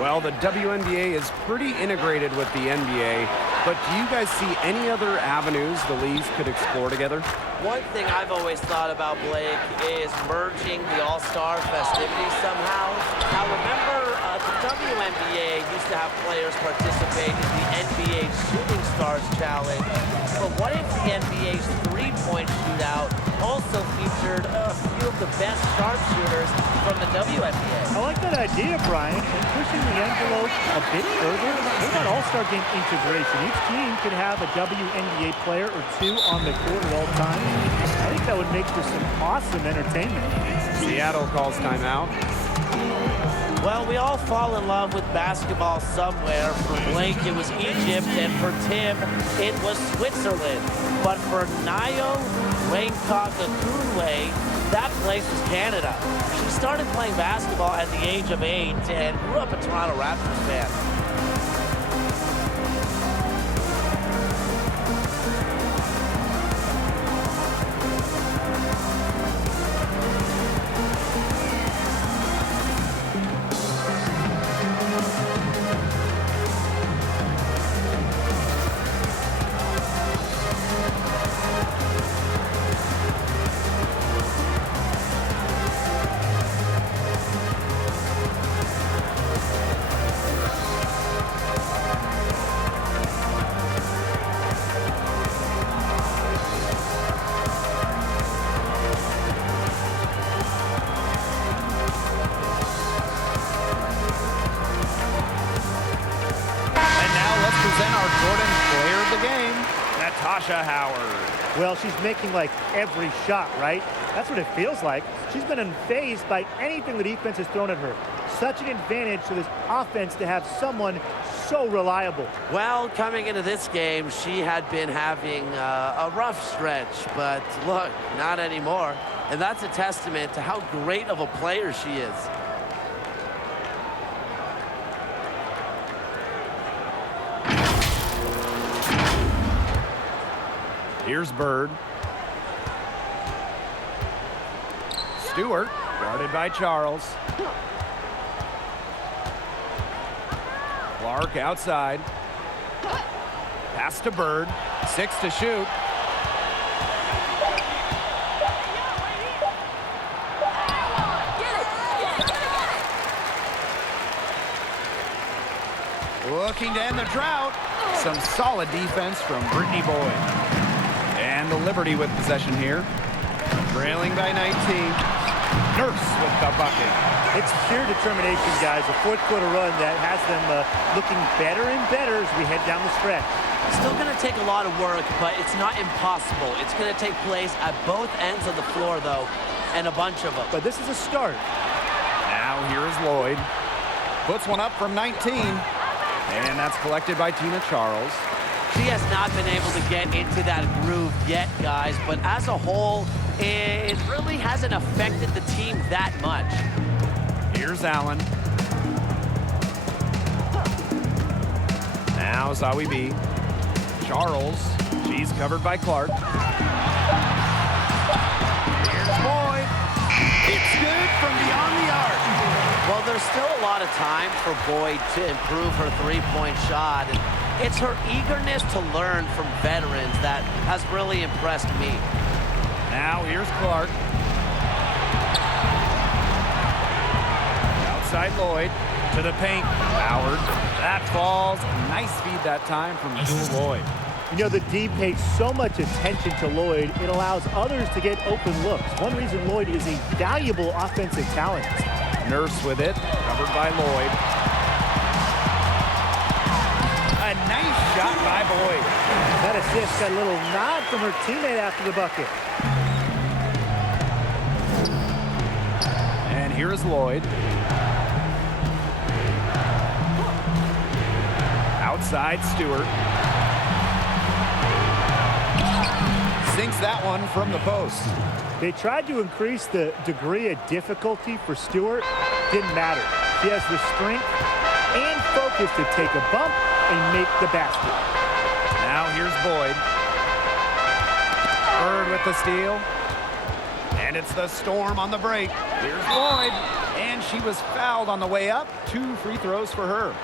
Well, the WNBA is pretty integrated with the NBA, but do you guys see any other avenues the leagues could explore together? One thing I've always thought about, Blake, is merging the All-Star festivities somehow. Now, remember, the WNBA used to have players participate in the NBA Shooting Stars Challenge, but what if the NBA's three-point shootout also featured a few of the best sharpshooters from the WNBA? I like that idea, Brian, and pushing the envelope a bit further. What about All-Star Game integration? Each team could have a WNBA player or two on the court at all times. I think that would make for some awesome entertainment. Seattle calls timeout. Well, we all fall in love with basketball somewhere. For Blake, it was Egypt, and for Tim, it was Switzerland. But for Nayo Rain-Kakakunwe, that place was Canada. She started playing basketball at the age of 8 and grew up a Toronto Raptors fan. Natasha Howard. Well, she's making like every shot, right? That's what it feels like. She's been unfazed by anything the defense has thrown at her. Such an advantage to this offense to have someone so reliable. Well, coming into this game, she had been having a rough stretch, but look, not anymore. And that's a testament to how great of a player she is. Here's Bird. Stewart, guarded by Charles. Clark outside. Pass to Bird. 6 to shoot. Looking to end the drought. Some solid defense from Brittany Boyd. And the Liberty with possession here. Trailing by 19. Nurse with the bucket. It's pure determination, guys. A fourth quarter run that has them looking better and better as we head down the stretch. Still going to take a lot of work, but it's not impossible. It's going to take place at both ends of the floor, though, and a bunch of them. But this is a start. Now here is Lloyd. Puts one up from 19. And that's collected by Tina Charles. She has not been able to get into that groove yet, guys, but as a whole, it really hasn't affected the team that much. Here's Allen. Now Zawi B. Charles. She's covered by Clark. Here's Boyd. It's good from beyond the arc. Well, there's still a lot of time for Boyd to improve her three-point shot. And it's her eagerness to learn from veterans that has really impressed me. Now here's Clark. Outside Lloyd to the paint. Howard. That falls. Nice feed that time from Jewel Lloyd. You know, the D pays so much attention to Lloyd, it allows others to get open looks. One reason Lloyd is a valuable offensive talent. Nurse with it, covered by Lloyd. A nice shot by Boyd. That assist got a little nod from her teammate after the bucket. And here is Lloyd. Outside Stewart. Sinks that one from the post. They tried to increase the degree of difficulty for Stewart. Didn't matter. She has the strength and focus to take a bump and make the basket. Now here's Boyd. Bird with the steal. And it's the Storm on the break. Here's Lloyd. And she was fouled on the way up. 2 free throws for her.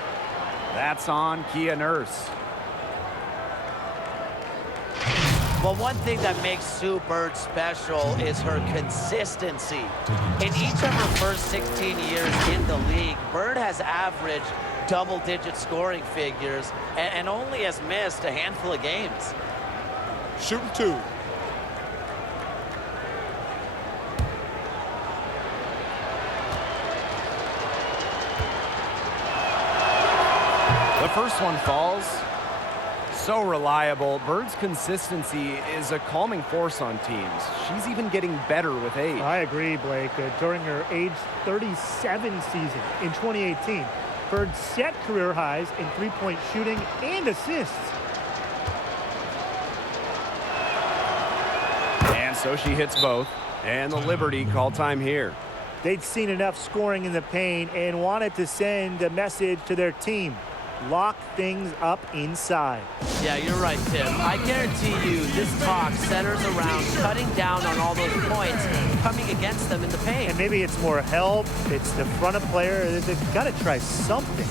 That's on Kia Nurse. Well, one thing that makes Sue Bird special is her consistency. In each of her first 16 years in the league, Bird has averaged double-digit scoring figures and only has missed a handful of games. Shooting 2. The first one falls. So reliable. Bird's consistency is a calming force on teams. She's even getting better with age. I agree, Blake. During her age 37 season in 2018, Bird set career highs in three-point shooting and assists. And so she hits both. And the Liberty call time here. They'd seen enough scoring in the paint and wanted to send a message to their team. Lock things up inside. Yeah, you're right, Tim. I guarantee you this talk centers around cutting down on all those points coming against them in the paint. And maybe it's more help. It's the front of player. They've got to try something.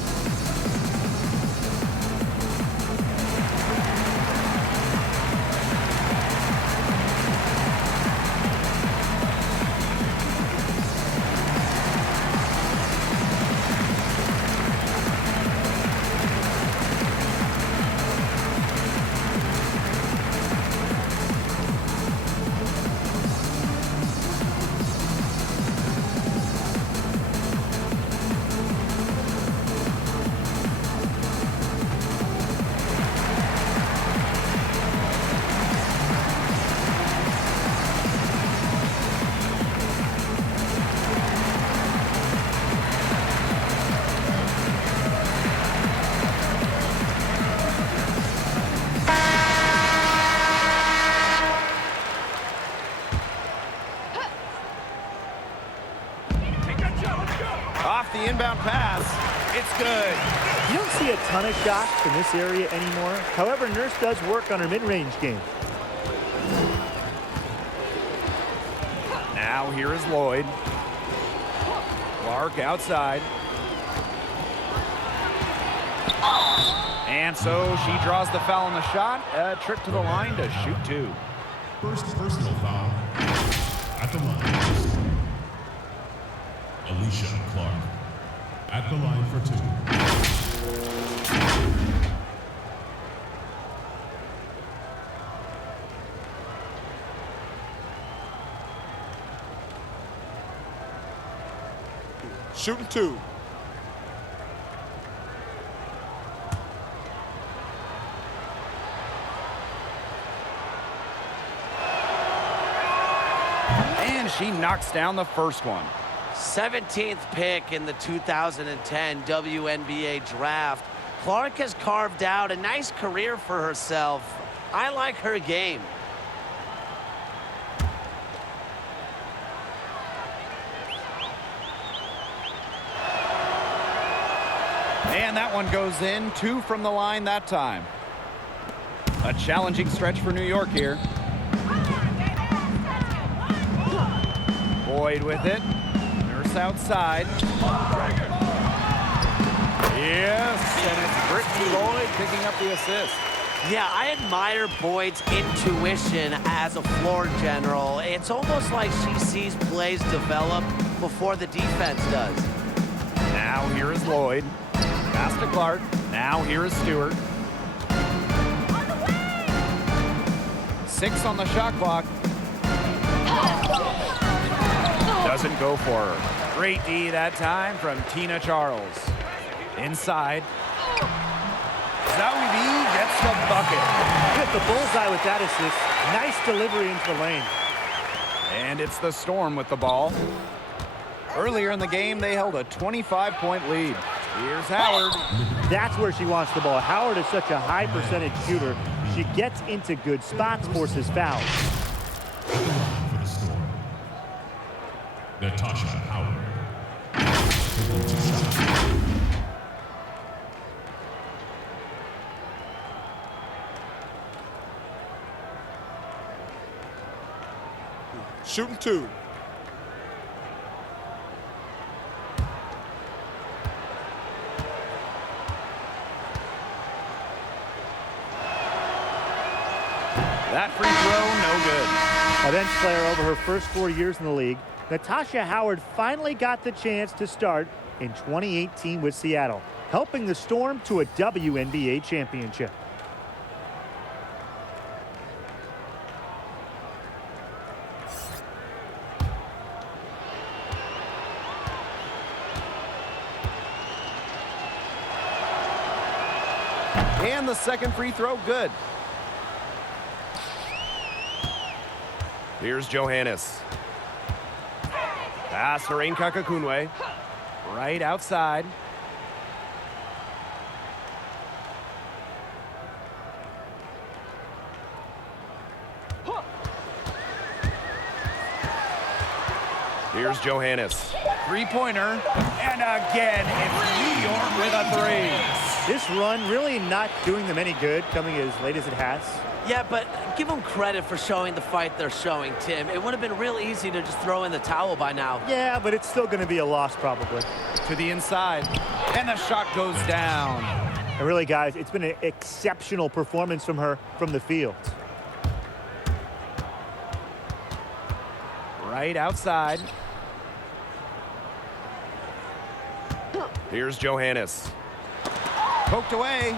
Off the inbound pass. It's good. You don't see a ton of shots from this area anymore. However, Nurse does work on her mid-range game. Now here is Lloyd. Clark outside. And so she draws the foul on the shot. A trip to the line to shoot 2. First personal foul at the line. Alicia Clark at the line for 2. Shooting 2. And she knocks down the first one. 17th pick in the 2010 WNBA draft. Clark has carved out a nice career for herself. I like her game. And that one goes in. 2 from the line that time. A challenging stretch for New York here. Boyd with it. Nurse outside. Yes, and it's Brittany Boyd picking up the assist. Yeah, I admire Boyd's intuition as a floor general. It's almost like she sees plays develop before the defense does. Now here is Lloyd. Pass to Clark. Now here is Stewart. 6 on the shot clock. Doesn't go for her. Great D that time from Tina Charles. Inside. Zowie gets the bucket. Hit the bullseye with that assist. Nice delivery into the lane. And it's the Storm with the ball. Earlier in the game, they held a 25-point lead. Here's Howard. That's where she wants the ball. Howard is such a high percentage shooter. She gets into good spots, forces fouls. For the Storm, Natasha Howard. Shooting 2. That free throw, no good. A bench player over her first 4 years in the league, Natasha Howard finally got the chance to start in 2018 with Seattle, helping the Storm to a WNBA championship. And the second free throw, good. Here's Johannes. Pass to Rain Kakakunwe. Right outside. Here's Johannes. Three-pointer. And again, it's New York with a 3. This run really not doing them any good, coming as late as it has. Yeah, but give them credit for showing the fight they're showing, Tim. It would have been real easy to just throw in the towel by now. Yeah, but it's still going to be a loss probably. To the inside. And the shot goes down. And really, guys, it's been an exceptional performance from her from the field. Right outside. Here's Johannes. Poked away.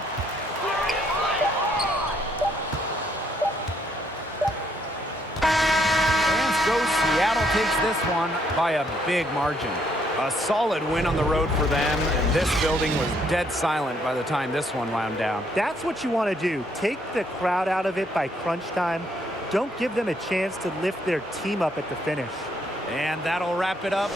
Fans go. Seattle takes this one by a big margin. A solid win on the road for them, and this building was dead silent by the time this one wound down. That's what you want to do. Take the crowd out of it by crunch time. Don't give them a chance to lift their team up at the finish. And that'll wrap it up.